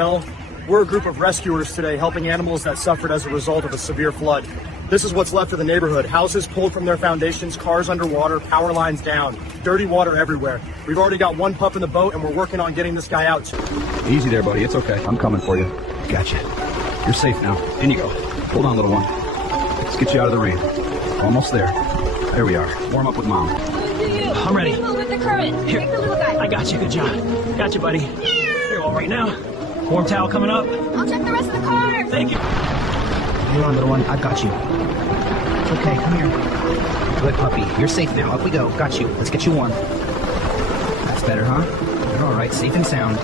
Well, we're a group of rescuers today helping animals that suffered as a result of a severe flood. This is what's left of the neighborhood. Houses pulled from their foundations, cars underwater, power lines down, dirty water everywhere. We've already got one pup in the boat and we're working on getting this guy out. Easy there, buddy. It's okay. I'm coming for you. Gotcha. You're safe now. In you go. Hold on, little one. Let's get you out of the rain. Almost there. There we are. Warm up with mom. I'm ready. With the current. Here. Take the little guy. I got you. Good job. Got you, buddy. Here, all right now. Warm towel coming up. I'll check the rest of the car. Thank you. Hold on, little one. I've got you. It's okay. Come here. Good puppy. You're safe now. Up we go. Got you. Let's get you one. That's better, huh? You're all right. Safe and sound.